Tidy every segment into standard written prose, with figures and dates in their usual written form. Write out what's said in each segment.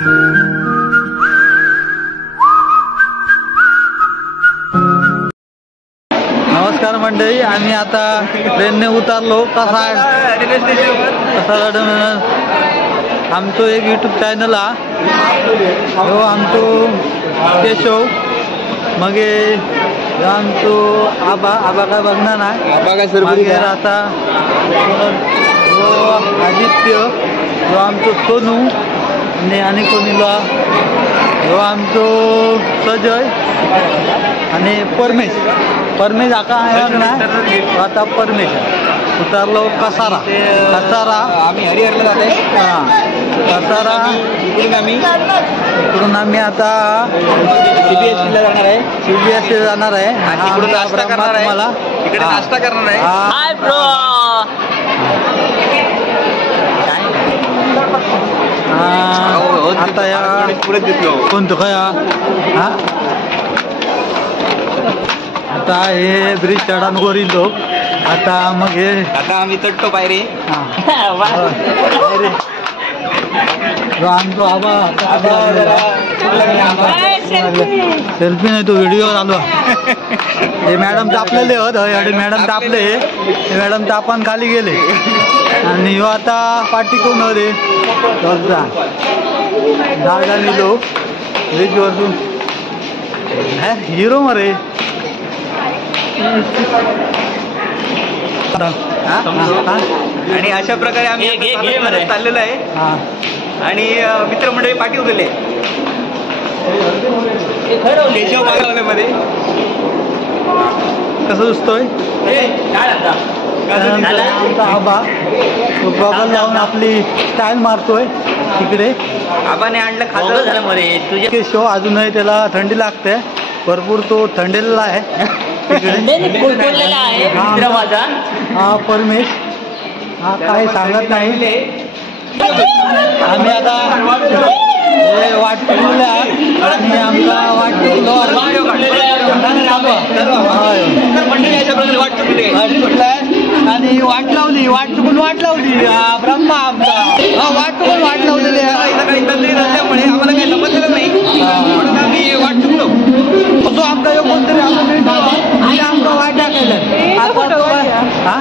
नमस्कार मंडळी, आम्ही आता ट्रेनने उतरलो कसाड रेल्वे स्टेशनवर. कसाड आमचो एक यूट्यूब चॅनल हा, हो आमचो केशव मग आमचो आबा काय बघणार नाही, आबा काय सर आता आदित्य जो आमचो सोनू आणि कोणीला जो आमचो सजय आणि परमेश आका नाही आता परमेश उतरलो कसारा आम्ही हरिहरला जात आहे. कसारा इकडून आम्ही आता CBSE जाणार आहे. CBSE जाणार आहे आणि तिकडून नाश्ता करणार आहे. मला तिकडे नाश्ता करणार आहे. Hi bro. आता या पुढे दिसलो कोणतं काय आता हे ब्रिज चढान गोरिलो. आता मग हे आता आम्ही चढतो पायरी. आमचो आबा सेल्फी नाही तो व्हिडिओ चालू. हे मॅडम तापलेले होत, मॅडम तापले, मॅडम तापान खाली गेले आणि ह्यो आता पाठी कोण रे जागा लिहिलो ब्रिज वरतून हिरो मरे. आणि अशा प्रकारे आम्ही चाललेलो आहे आणि मित्रमंडळी पाठी उरलेले केशव मध्ये कसं दिसतोय आबा गॉगल लावून आपली स्टाईल मारतोय तिकडे. आबाने आणलं खाल्लं झालं मध्ये तुझे केशव अजूनही त्याला थंडी लागते भरपूर, तो थंडीला आहे तिकडे. हा परमेश हा काही सांगत नाही. आम्ही आता वाट टिकवल्या आणि आमचा वाट आणि वाट लावली ब्रह्मा आमचा वाट चुकून वाट लावलेली आहे. नसल्यामुळे आम्हाला काही समजलेलं नाही म्हणून आम्ही वाट चुकलो. तो आमचा योग कोणतरी आमचा वाट टाकायला.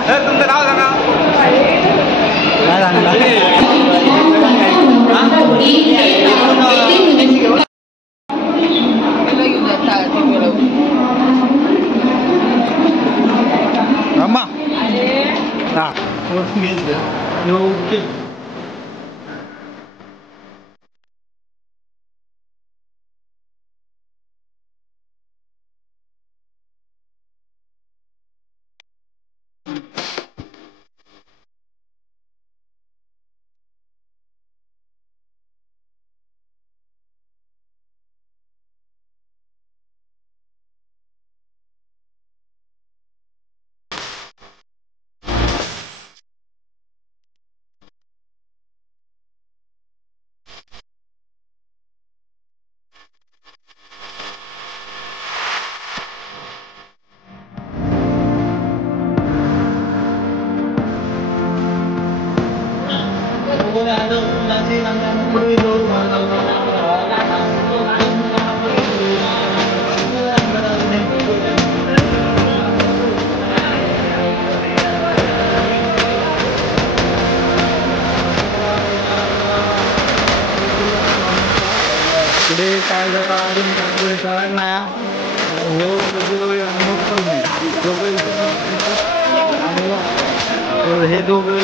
तुमचं नाव सांगा. काय सांगला Mama. Nah, oke. हे दोघं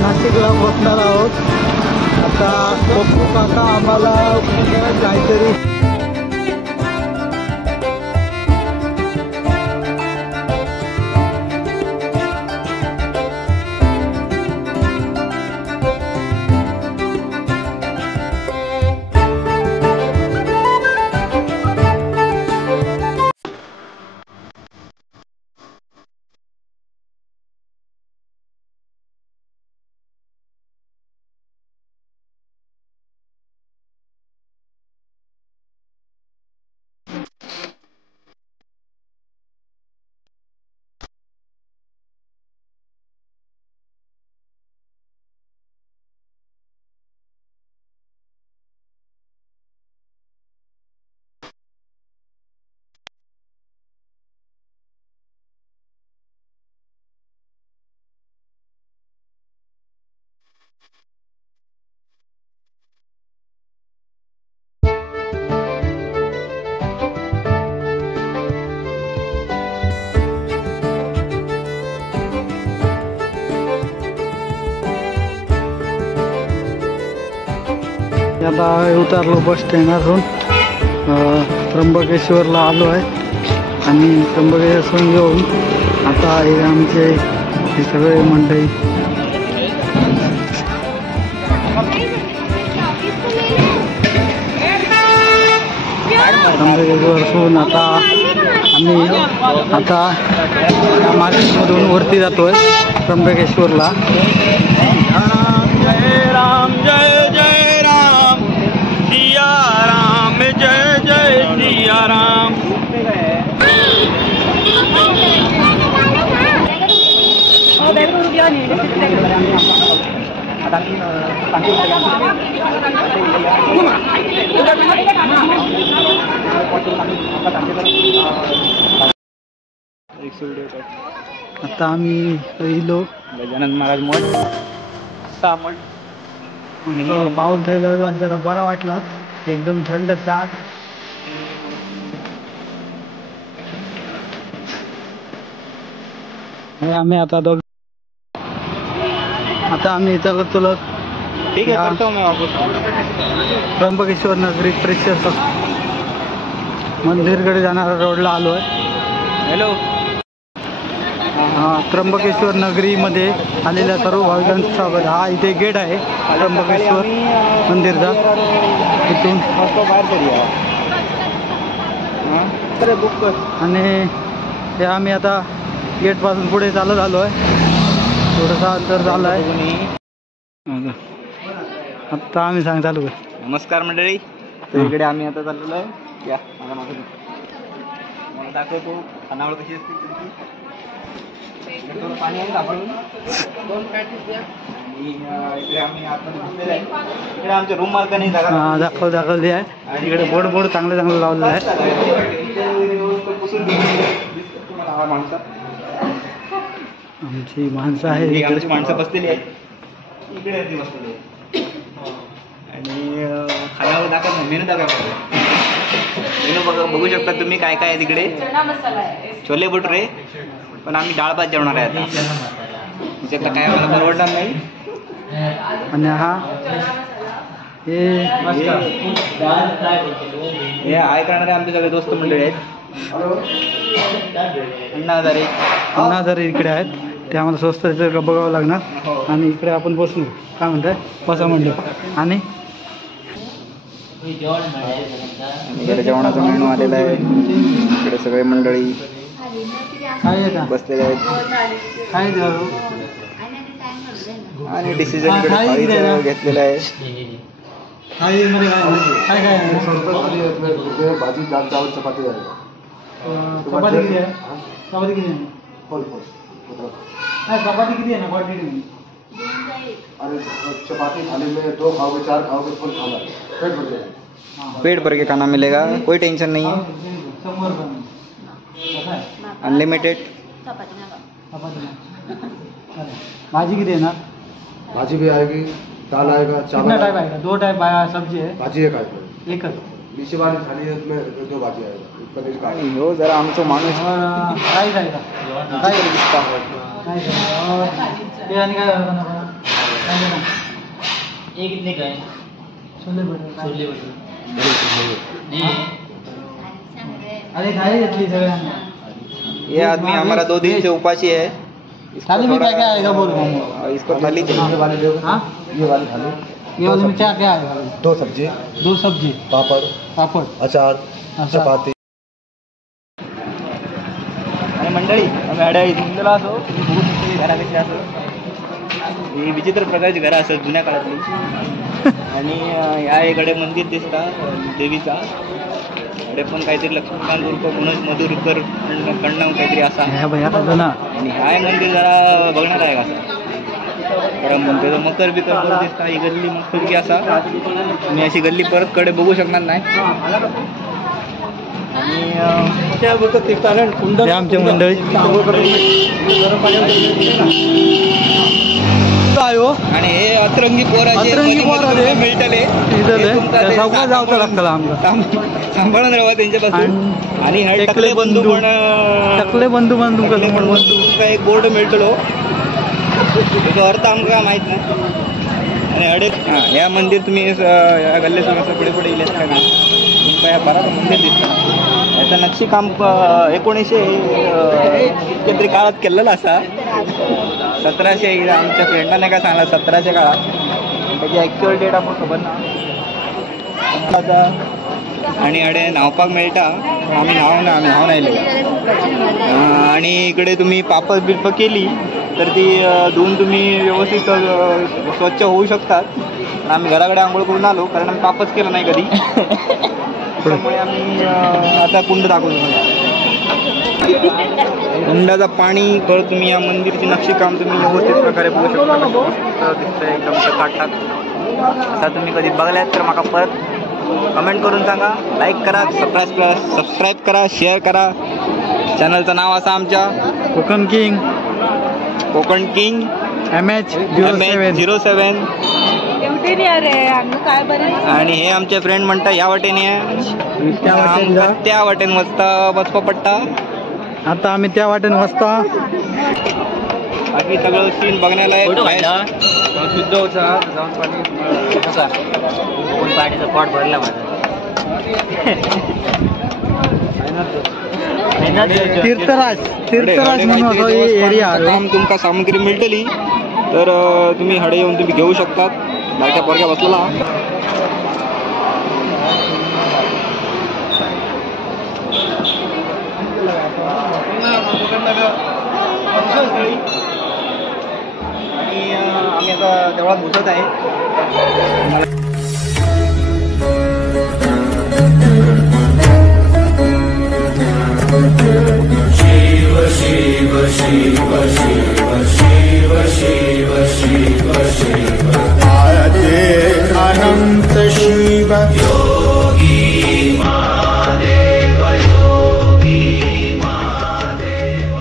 नाशिकला पोहोचणार आहोत. आता पप्पू काका आम्हाला काहीतरी आता उतरलो बस स्टँडवरून. त्र्यंबकेश्वरला आलो आहे आणि त्र्यंबकेश्वरून घेऊन आता हे आमचे हे सगळे मंडळी त्र्यंबकेश्वरसून आता आम्ही आता मार्केटमधून वरती जातोय त्र्यंबकेश्वरला. जय राम जय जय राम सिया राम जय जय सिया राम. आता आम्ही पहिलो गजानन महाराज मठ सामण पाऊस जरा बरा वाटला. एकदम थंड ताक. आम्ही आता चलत ठीक आहे करतो मी वापस. त्र्यंबकेश्वर नगरी प्रेक्षक मंदिरकडे जाणाऱ्या रोडला आलो आहे. हॅलो. त्र्यंबकेश्वर नगरीमध्ये आलेल्या सर्व भाविकांचं स्वागत. हा इथे गेट आहे त्र्यंबकेश्वर मंदिरचा. इथून आणि ते आम्ही आता गेटपासून पुढे चालत आलो आहे. थोडासा अंतर झालं आहे. आता आम्ही चालू आहे. नमस्कार मंडळी. तर इकडे आम्ही आता चाललेलो आहे. या मला दाखवतो खानावळ कशी असते तुमची. पाणी आहे सापडून इकडे आम्ही आतमध्ये घुसलेले आहे. इकडे आमच्या रूम मालकाने दाखवली आहे. इकडे बोर्ड चांगले लावलेलं आहे. आमची माणसं आहे, आमची माणसं बसलेली आहेत इकडे बसलेली आहे. आणि खानावळ दाखव मेनू दाखवा. मेनू बघू शकता तुम्ही काय काय आहे तिकडे. छोले भटुरे, पण आम्ही डाळ भात जेवणार आहे आता. त्याच्यातलं काय मला परवडणार नाही. आणि हा हे आहे करणारे आमचे सगळे दोस्त मंडळी आहेत. अण्णा हजारे इकडे आहेत. ते आम्हाला स्वस्त बघावं लागणार. आणि इकडे आपण बसू, काय म्हणताय, बसा म्हणलं. आणि इकडे जेवणाचा मेनू आलेला आहे. इकडे सगळे मंडळी बसलेले आहेत. आणि डिसिजन इकडे घेतलेला आहे. भाजी दाल चावल चपाती आहे. चपाती किती आहे? चपाती किती आहे? चपाती किती आहे ना क्वांटिटी? अरे चपाती थाली में 2 खाओगे 4 खाओगे फुल खाना, पेट भर के खाना मिलेगा, कोई टेंशन नहीं है. अनलिमिटेड. भाजी किती आहे ना? भाजी भी आएगी, दाल आएगा, चावल टाइप आएगा. 2 टाइप सब्जी है. भाजी एक आएगा, एकच. बीच वाली थाली है उसमें 2 भाजी आएगा. पनीर का हो जरा आमचा माणूस काय जाएगा काय दिसता नाही ते. आणि काय एक कितने का है? छोले भटुरे. अरे खाए इतनी सगळ्यांना. ये आदमी हमारा 2 दिन से उपासी है. थाली में क्या क्या आएगा बोल? इसको थाली चाहिए. हाँ ये वाली थाली. ये वाली में क्या क्या आएगा? 2 सब्जी, पापड़, अचार, चपाती. आणि मंडळी आम्ही अड्या इथला असो घरापेक्षी असो ही विचित्र प्रकारची घरं असतात जुन्या काळातली. आणि या इकडे मंदिर दिसतात देवीचा. इकडे पण काहीतरी लक्ष्मीकांत उर्फ मनोज मधुरकर कडनं काहीतरी असा. आणि हाय मंदिर जरा बघणार आहे असं परम म्हणते. मकर बिकर परत दिसता. ही गल्ली मग असा तुम्ही अशी गल्ली परत कडे बघू शकणार नाही. आणि आमच्या मंडळी आणि हे अतरंगी पोराचे मिळतले जावचं लागतं आमचं. सांभाळून राहा त्यांच्यापासून. आणि हे टकले बंधू पण एक बोर्ड मिळतलो त्याचा अर्थ आमका माहित नाही. आणि अडे या मंदिर तुम्ही या गल्लीतून असं पुढे पुढे इलेस काय तुमका या बराच मंदिर दिसतं. याचं नक्षीकाम 1900 तरी काळात केलेलं असा. 1700 आमच्या फ्रेंडला नाही का सांगला 1700 काळात. त्याची ॲक्च्युअल डेट आपण खबर ना. आणि अडे नावपाक मेळटा. आम्ही नाव नाही. आणि इकडे तुम्ही पापड बिल्प केली तर ती धुवून तुम्ही व्यवस्थित स्वच्छ होऊ शकतात. आम्ही घराकडे आंघोळ करून आलो कारण आम्ही पापच केलं नाही कधी. त्यामुळे आम्ही आता कुंड दाखवतो. कुंडाचं पाणी कळ तुम्ही या मंदिरची नक्षीकाम तुम्ही व्यवस्थित प्रकारे बघू शकता. दिसतंय एकदम काटाक. असा तुम्ही कधी बघल्यात तर मला परत कमेंट करून सांगा. लाईक करा, सबस्क्राईब करा, शेअर करा. चॅनलचं नाव असं आमच्या कोकण किंग MH07. आणि हे आमचे फ्रेंड म्हणतात या वाटेने आहे त्या वाटेने वाजता बसपा पट्टा. आता आम्ही त्या वाटेने वाजता. बाकी सगळं सीन बघण्याला शुद्ध होता. पाणीचा पॉट भरला माझा. तीर्थराज म्हणून एरिया तुमका सामग्री मिळतली तर तुम्ही हडे येऊन तुम्ही घेऊ शकतात. बारक्या पोरक्या बसलेला. आणि आम्ही आता देवळात घुसत आहे. शिव शिव शिव शिव शिव शिव आद्य अनंत शिव योगी महादेव योगी महादेव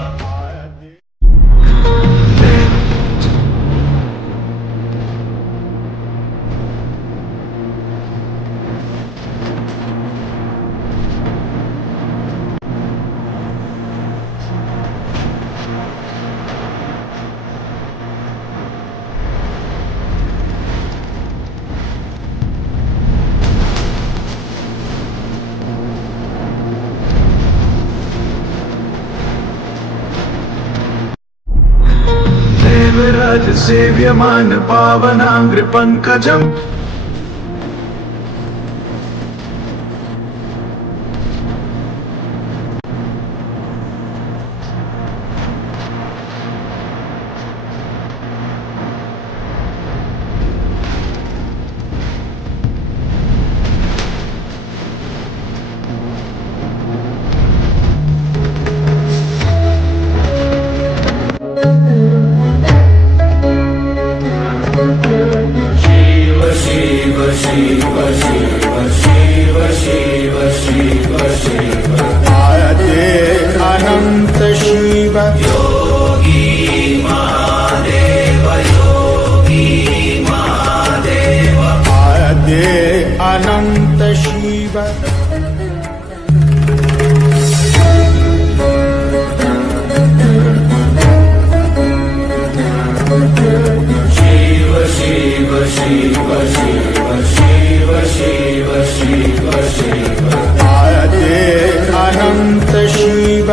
देवराज सेव्यमान पावनांग्र पंकजम शिव शिव शिव शिव शिव शिव आद्य अनंत शिव योगी महादेव योगी महादेव आद्य अनंत शिव शिव शिव शिव शिव शिव शिव शिव आद्य अनंत शिव